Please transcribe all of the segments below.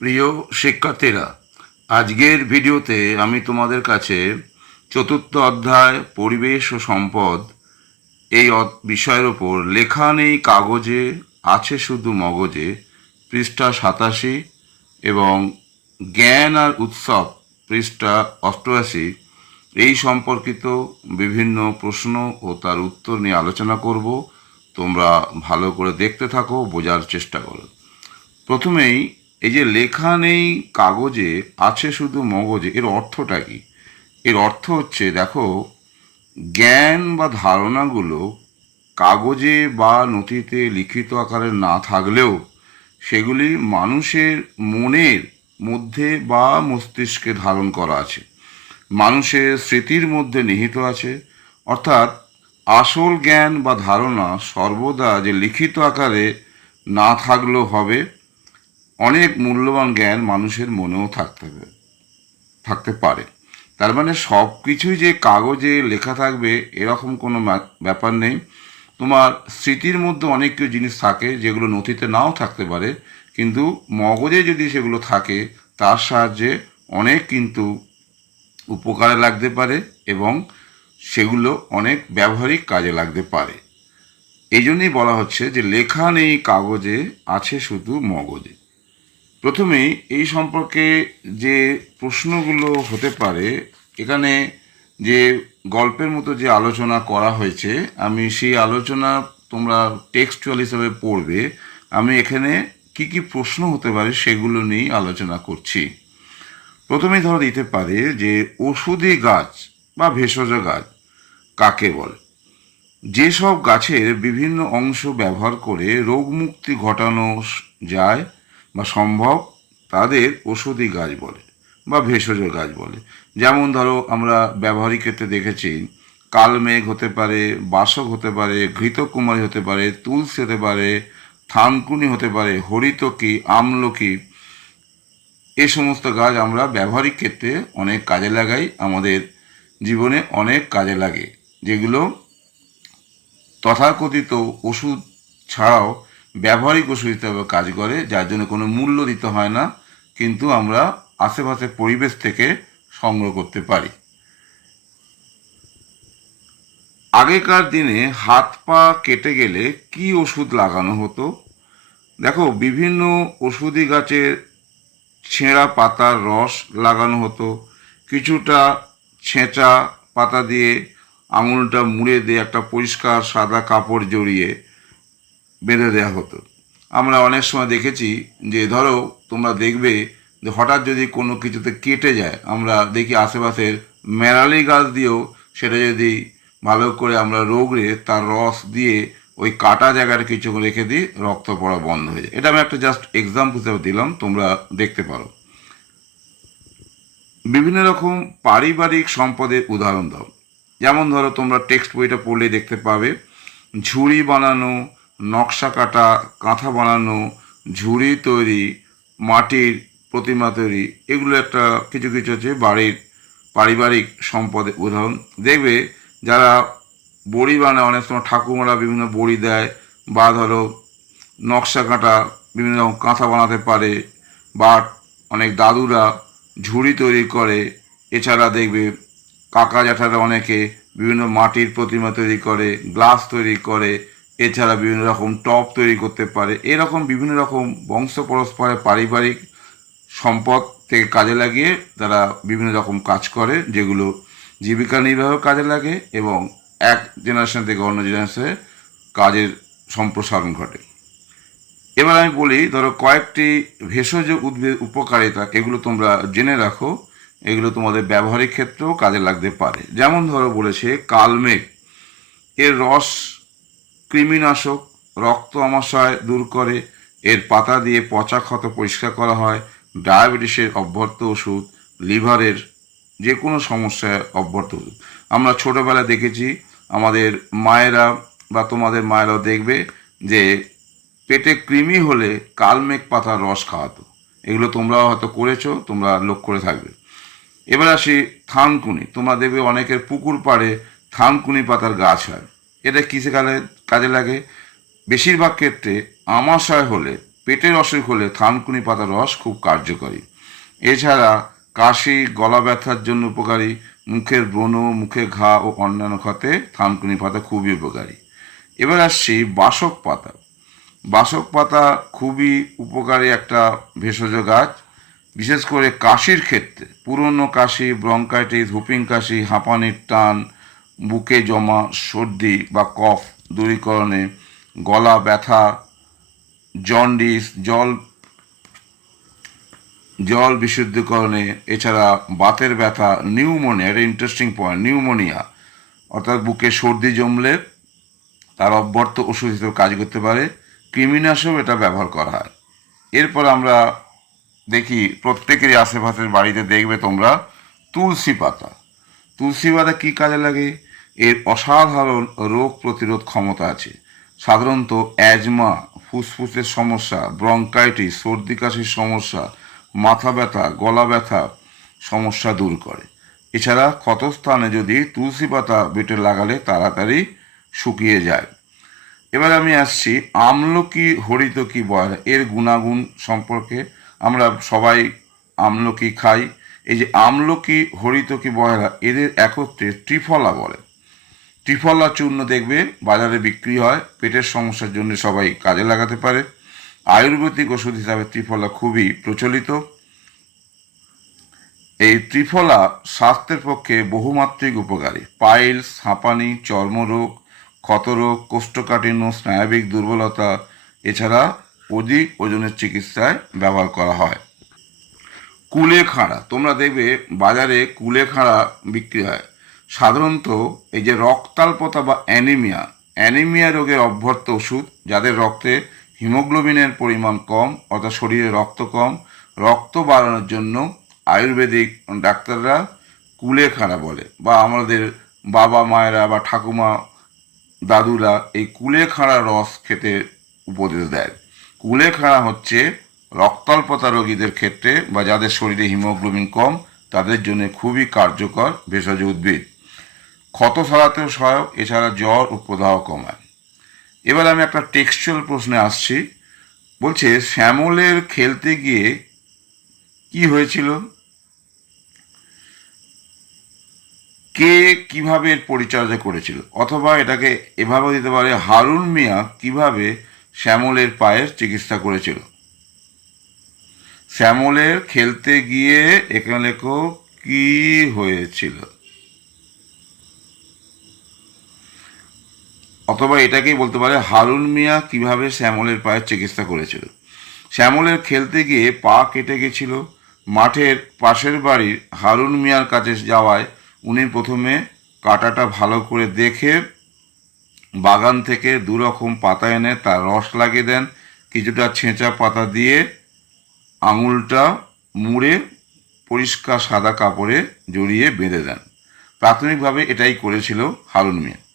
প্রিয় শিক্ষার্থীরা, আজকের ভিডিওতে আমি তোমাদের কাছে চতুর্থ অধ্যায় পরিবেশ ও সম্পদ এই বিষয়ের ওপর লেখা নেই, কাগজে আছে শুধু মগজে, পৃষ্ঠা সাতাশি এবং জ্ঞান আর উৎসব, পৃষ্ঠা অষ্টআশি। এই সম্পর্কিত বিভিন্ন প্রশ্ন ও তার উত্তর নিয়ে আলোচনা করব। তোমরা ভালো করে দেখতে থাকো, বোঝার চেষ্টা করো। প্রথমেই এই যে লেখা নেই, কাগজে, আছে শুধু মগজে, এর অর্থটা কি? এর অর্থ হচ্ছে, দেখো, জ্ঞান বা ধারণাগুলো কাগজে বা নথিতে লিখিত আকারে না থাকলেও, সেগুলি মানুষের মনের মধ্যে বা মস্তিষ্কে ধারণ করা আছে। মানুষের স্মৃতির মধ্যে নিহিত আছে। অর্থাৎ, আসল জ্ঞান বা ধারণা সর্বদা যে লিখিত আকারে না থাকলেও হবে অনেক মূল্যবান জ্ঞান মানুষের মনেও থাকতে থাকতে পারে। তার মানে সব কিছুই যে কাগজে লেখা থাকবে, এরকম কোনো ব্যাপার নেই। তোমার স্মৃতির মধ্যে অনেক কিছু জিনিস থাকে যেগুলো নথিতে নাও থাকতে পারে, কিন্তু মগজে যদি সেগুলো থাকে, তার সাহায্যে অনেক কিন্তু উপকারে লাগতে পারে এবং সেগুলো অনেক ব্যবহারিক কাজে লাগতে পারে। এই জন্যই বলা হচ্ছে যে লেখা নেই কাগজে, আছে শুধু মগজে। প্রথমেই এই সম্পর্কে যে প্রশ্নগুলো হতে পারে, এখানে যে গল্পের মতো যে আলোচনা করা হয়েছে, আমি সেই আলোচনা তোমরা টেক্সচুয়াল হিসাবে পড়বে। আমি এখানে কি কি প্রশ্ন হতে পারে সেগুলো নিয়েই আলোচনা করছি। প্রথমেই ধরো দিতে পারে যে ওষুধি গাছ বা ভেষজ গাছ কাকে বলে? যেসব গাছের বিভিন্ন অংশ ব্যবহার করে রোগমুক্তি ঘটানো যায় বা সম্ভব তাদের ওষুধি গাছ বলে বা ভেষজ গাছ বলে। যেমন ধরো আমরা ব্যবহারিক ক্ষেত্রে দেখেছি কালমেঘ হতে পারে, বাসক হতে পারে, ঘৃতকুমারী হতে পারে, তুলসী হতে পারে, থানকুনি হতে পারে, হরিতকি, আমলকি এই সমস্ত গাছ আমরা ব্যবহারিক ক্ষেত্রে অনেক কাজে লাগাই। আমাদের জীবনে অনেক কাজে লাগে যেগুলো তথাকথিত ওষুধ ছাড়াও ব্যবহারিক ওষুধ হিসাবে কাজ করে, যার জন্য কোনো মূল্য দিতে হয় না, কিন্তু আমরা আশেপাশের পরিবেশ থেকে সংগ্রহ করতে পারি। আগেকার দিনে হাত পা কেটে গেলে কি ওষুধ লাগানো হতো? দেখো, বিভিন্ন ওষুধি গাছের ছেঁড়া পাতার রস লাগানো হতো। কিছুটা ছেঁচা পাতা দিয়ে আঙুলটা মুড়ে দিয়ে একটা পরিষ্কার সাদা কাপড় জড়িয়ে বেঁধে দেওয়া হতো। আমরা অনেক সময় দেখেছি যে, ধরো, তোমরা দেখবে যে, হঠাৎ যদি কোনো কিছুতে কেটে যায়, আমরা দেখি আশেপাশের মেরালি গাছ দিয়েও সেটা যদি ভালো করে আমরা রোগড়ে তার রস দিয়ে ওই কাটা জায়গাটা কিছু রেখে দিই রক্ত পড়া বন্ধ হয়ে যায়। এটা আমি একটা জাস্ট এক্সাম্পল হিসেবে দিলাম, তোমরা দেখতে পারো। বিভিন্ন রকম পারিবারিক সম্পদের উদাহরণ দাও। যেমন ধরো, তোমরা টেক্সট বইটা পড়লে দেখতে পাবে, ঝুড়ি বানানো নকশা কাটা, কাঁথা বানানো, ঝুড়ি তৈরি, মাটির প্রতিমা তৈরি, এগুলো একটা কিছু কিছু হচ্ছে বাড়ির পারিবারিক সম্পদের উদাহরণ। দেখবে যারা বড়ি বানায়, অনেক সময় ঠাকুমারা বিভিন্ন বড়ি দেয় বা ধরো নকশা কাটা, বিভিন্ন রকম কাঁথা বানাতে পারে বা অনেক দাদুরা ঝুড়ি তৈরি করে। এছাড়া দেখবে কাকা জ্যাঠারা অনেকে বিভিন্ন মাটির প্রতিমা তৈরি করে, গ্লাস তৈরি করে এছাড়া বিভিন্ন রকম টপ তৈরি করতে পারে। এরকম বিভিন্ন রকম বংশ পরস্পরে পারিবারিক সম্পদ থেকে কাজে লাগিয়ে তারা বিভিন্ন রকম কাজ করে, যেগুলো জীবিকা নির্বাহের কাজে লাগে এবং এক জেনারেশন থেকে অন্য জেনারেশনে কাজের সম্প্রসারণ ঘটে। এবার আমি বলি, ধরো কয়েকটি ভেষজ উদ্ভিদ উপকারিতা, এগুলো তোমরা জেনে রাখো। এগুলো তোমাদের ব্যবহারিক ক্ষেত্রেও কাজে লাগতে পারে। যেমন ধরো বলেছে কালমেঘ। এর রস কৃমিনাশক রক্ত আমাশয় দূর করে, এর পাতা দিয়ে পচা ক্ষত পরিষ্কার করা হয়, ডায়াবেটিসের অভ্যর্থ ওষুধ, লিভারের যে কোনো সমস্যায় অভ্যর্থ ওষুধ। আমরা ছোটোবেলায় দেখেছি, আমাদের মায়েরা বা তোমাদের মায়েরাও দেখবে যে পেটে কৃমি হলে কালমেঘ পাতার রস খাওয়াতো। এগুলো তোমরাও হয়তো করেছ, তোমরা লক্ষ্য করে থাকবে। এবার আসি থানকুনি। তোমরা দেখবে অনেকের পুকুর পাড়ে থানকুনি পাতার গাছ হয়। এটা কিসে কাজে কাজে লাগে? বেশিরভাগ ক্ষেত্রে আমাশয় হলে, পেটের অসুখ হলে থানকুনি পাতার রস খুব কার্যকরী। এছাড়া কাশি, গলা ব্যথার জন্য উপকারী, মুখের ব্রণ, মুখে ঘা ও অন্যান্য ক্ষতে থানকুনি পাতা খুবই উপকারী। এবার আসছি বাসক পাতা। বাসক পাতা খুবই উপকারী একটা ভেষজ গাছ। বিশেষ করে কাশির ক্ষেত্রে, পুরনো কাশি, ব্রঙ্কাইটিস, হুপিং কাশি, হাঁপানির টান বুকে জমা সর্দি বা কফ দূরীকরণে, গলা ব্যথা, জন্ডিস, জল জল বিশুদ্ধকরণে, এছাড়া বাতের ব্যথা, নিউমোনিয়া, এটা ইন্টারেস্টিং পয়েন্ট নিউমোনিয়া। অর্থাৎ বুকে সর্দি জমলে তার অব্যর্থ ওষুধ হিসেবে কাজ করতে পারে। কৃমিনাশক এটা ব্যবহার করা হয়। এরপর আমরা দেখি প্রত্যেকেরই আশেপাশের বাড়িতে দেখবে তোমরা তুলসী পাতা। তুলসী পাতা কী কাজে লাগে? এর অসাধারণ রোগ প্রতিরোধ ক্ষমতা আছে। সাধারণত অ্যাজমা, ফুসফুসের সমস্যা, ব্রঙ্কাইটিস, সর্দি কাশির সমস্যা, মাথা ব্যথা, গলা ব্যথা সমস্যা দূর করে। এছাড়া ক্ষতস্থানে যদি তুলসী পাতা বেটে লাগালে তাড়াতাড়ি শুকিয়ে যায়। এবার আমি আসছি আমলকি হরিতকি বয়রা এর গুণাগুণ সম্পর্কে আমরা সবাই আমলকি খাই। এই যে আমলকি হরিতকি বয়রা এদের একত্রে ত্রিফলা বলে। ত্রিফলা চূর্ণ দেখবে, বাজারে বিক্রি হয়, পেটের সমস্যার জন্য সবাই কাজে লাগাতে পারে। আয়ুর্বেদিক ওষুধ হিসাবে ত্রিফলা খুবই প্রচলিত। এই ত্রিফলা স্বাস্থ্যের পক্ষে বহুমাত্রিক উপকারী। পাইলস, হাঁপানি, চর্মরোগ, ক্ষতরোগ, কোষ্ঠকাঠিন্য, স্নায়বিক দুর্বলতা, এছাড়া অধিক ওজনের চিকিৎসায় ব্যবহার করা হয়। কুলেখাড়া, তোমরা দেখবে বাজারে কুলেখাড়া বিক্রি হয়। সাধারণত এই যে রক্তাল্পতা বা অ্যানিমিয়া অ্যানিমিয়া রোগের অভ্যর্থ ওষুধ, যাদের রক্তে হিমোগ্লোবিনের পরিমাণ কম অর্থাৎ শরীরে রক্ত কম, রক্ত বাড়ানোর জন্য আয়ুর্বেদিক ডাক্তাররা কুলেখাড়া বলে বা আমাদের বাবা মায়েরা বা ঠাকুমা দাদুরা এই কুলেখাড়া রস খেতে উপদেশ দেয়। কুলেখাড়া হচ্ছে রক্তাল্পতা রোগীদের ক্ষেত্রে বা যাদের শরীরে হিমোগ্লোবিন কম, তাদের জন্য খুবই কার্যকর ভেষজ উদ্ভিদ। ক্ষত সারাতেও সহায়ক, এছাড়া জ্বর ও প্রদাহ কমায়। এবার আমি একটা টেক্সচুয়াল প্রশ্নে আসছি। বলছে, শ্যামলের খেলতে গিয়ে কি হয়েছিল? কে কীভাবে এর পরিচর্যা করেছিল? অথবা এটাকে এভাবে দিতে পারে, হারুন মিয়া কীভাবে শ্যামলের পায়ের চিকিৎসা করেছিল? শ্যামলের খেলতে গিয়ে এখানে লেখো, কি হয়েছিল? অথবা এটাকেই বলতে পারে হারুন মিয়া কীভাবে শ্যামলের পায়ের চিকিৎসা করেছিল। শ্যামলের খেলতে গিয়ে পা কেটে গেছিল। মাঠের পাশের বাড়ির হারুন মিয়ার কাছে যাওয়ায় উনি প্রথমে কাটাটা ভালো করে দেখে বাগান থেকে দু রকম পাতা এনে তার রস লাগিয়ে দেন। কিছুটা ছেঁচা পাতা দিয়ে আঙুলটা মুড়ে পরিষ্কার সাদা কাপড়ে জড়িয়ে বেঁধে দেন। প্রাথমিকভাবে এটাই করেছিল হারুন মিয়া।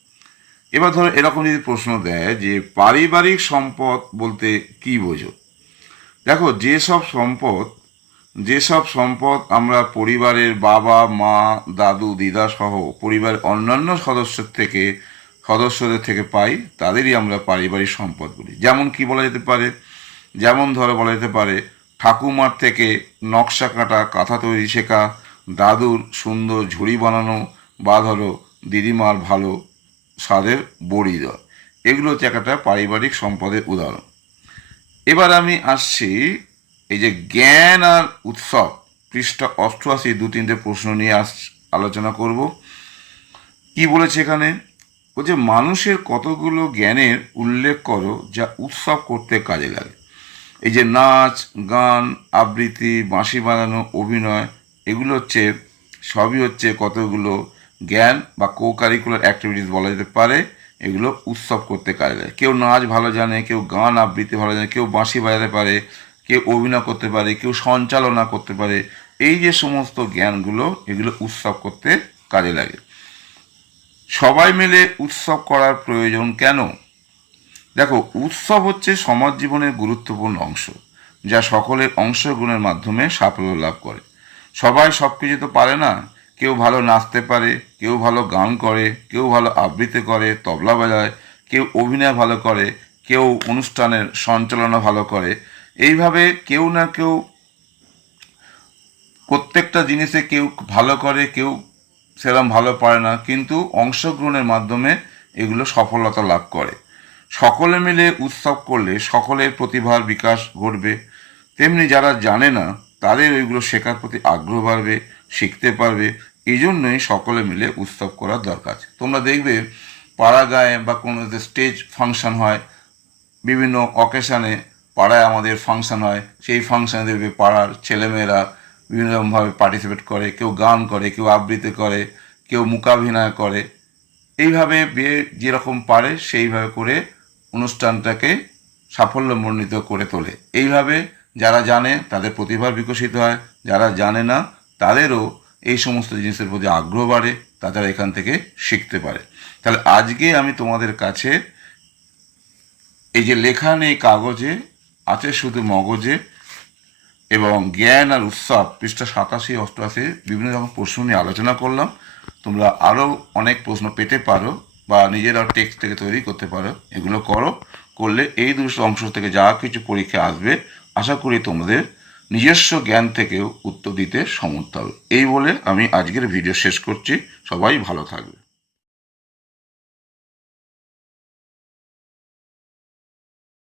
এবার ধরো এরকম যদি প্রশ্ন দেয় যে পারিবারিক সম্পদ বলতে কি বোঝো? দেখো, যেসব সম্পদ যেসব সম্পদ আমরা পরিবারের বাবা, মা, দাদু, দিদা সহ পরিবারের অন্যান্য সদস্যের থেকে, সদস্যদের থেকে পাই, তাদেরই আমরা পারিবারিক সম্পদ বলি। যেমন কি বলা যেতে পারে? যেমন ধরো বলা যেতে পারে, ঠাকুমার থেকে নকশা কাটা, কাঁথা তৈরি শেখা, দাদুর সুন্দর ঝুড়ি বানানো বা ধরো দিদিমার ভালো স্বাদের বড়ি দেওয়া। এগুলো হচ্ছে একটা পারিবারিক সম্পদের উদাহরণ। এবার আমি আসছি, এই যে জ্ঞান আর উৎসব, পৃষ্ঠা অষ্টআশি, দু তিনটে প্রশ্ন নিয়ে আস আলোচনা করব। কি বলেছে এখানে? বলছে, মানুষের কতগুলো জ্ঞানের উল্লেখ করো যা উৎসব করতে কাজে লাগে। এই যে নাচ, গান, আবৃত্তি, বাঁশি বাজানো, অভিনয়, এগুলো হচ্ছে, সবই হচ্ছে কতগুলো জ্ঞান বা কো কারিকুলার অ্যাক্টিভিটিস বলা যেতে পারে, এগুলো উৎসব করতে কাজে লাগে কেউ নাচ ভালো জানে, কেউ গান আবৃত্তি ভালো জানে, কেউ বাঁশি বাজাতে পারে, কেউ অভিনয় করতে পারে, কেউ সঞ্চালনা করতে পারে। এই যে সমস্ত জ্ঞানগুলো, এগুলো উৎসব করতে কাজে লাগে। সবাই মিলে উৎসব করার প্রয়োজন কেন? দেখো, উৎসব হচ্ছে সমাজ জীবনের গুরুত্বপূর্ণ অংশ, যা সকলের অংশগ্রহণের মাধ্যমে সাফল্য লাভ করে। সবাই সব কিছু তো পারে না। কেউ ভালো নাচতে পারে, কেউ ভালো গান করে, কেউ ভালো আবৃত্তি করে, তবলা বাজায়, কেউ অভিনয় ভালো করে, কেউ অনুষ্ঠানের সঞ্চালনা ভালো করে। এইভাবে কেউ না কেউ প্রত্যেকটা জিনিসে কেউ ভালো করে, কেউ সেরকম ভালো পারে না, কিন্তু অংশগ্রহণের মাধ্যমে এগুলো সফলতা লাভ করে। সকলে মিলে উৎসব করলে সকলের প্রতিভার বিকাশ ঘটবে। তেমনি যারা জানে না, তাদের ওইগুলো শেখার প্রতি আগ্রহ বাড়বে, শিখতে পারবে। এই জন্যই সকলে মিলে উৎসব করার দরকার আছে। তোমরা দেখবে পাড়া গায়ে বা কোনো যে স্টেজ ফাংশন হয়, বিভিন্ন অকেশানে পাড়ায় আমাদের ফাংশন হয়, সেই ফাংশানে দেখবে পাড়ার ছেলেমেয়েরা বিভিন্ন রকমভাবে পার্টিসিপেট করে, কেউ গান করে, কেউ আবৃত্তি করে, কেউ মূকাভিনয় করে। এইভাবে বিয়ে যেরকম পারে সেইভাবে করে অনুষ্ঠানটাকে সাফল্যমণ্ডিত করে তোলে। এইভাবে যারা জানে তাদের প্রতিভা বিকশিত হয়, যারা জানে না তাদেরও এই সমস্ত জিনিসের প্রতি আগ্রহ বাড়ে তারা এখান থেকে শিখতে পারে। তাহলে আজকে আমি তোমাদের কাছে এই যে লেখা নেই কাগজে, আছে শুধু মগজে, এবং জ্ঞান আর উৎসব, পৃষ্ঠা সাতাশি, অষ্টআশি, বিভিন্ন রকম প্রশ্ন নিয়ে আলোচনা করলাম। তোমরা আরও অনেক প্রশ্ন পেতে পারো, বা নিজেরাও টেক্সট থেকে তৈরি করতে পারো, এগুলো করো। করলে এই দুটো অংশ থেকে যা কিছু পরীক্ষা আসবে, আশা করি তোমাদের নিজস্ব জ্ঞান থেকেও উত্তর দিতে সমর্থ হবে। এই বলে আমি আজকের ভিডিও শেষ করছি। সবাই ভালো থাকবে।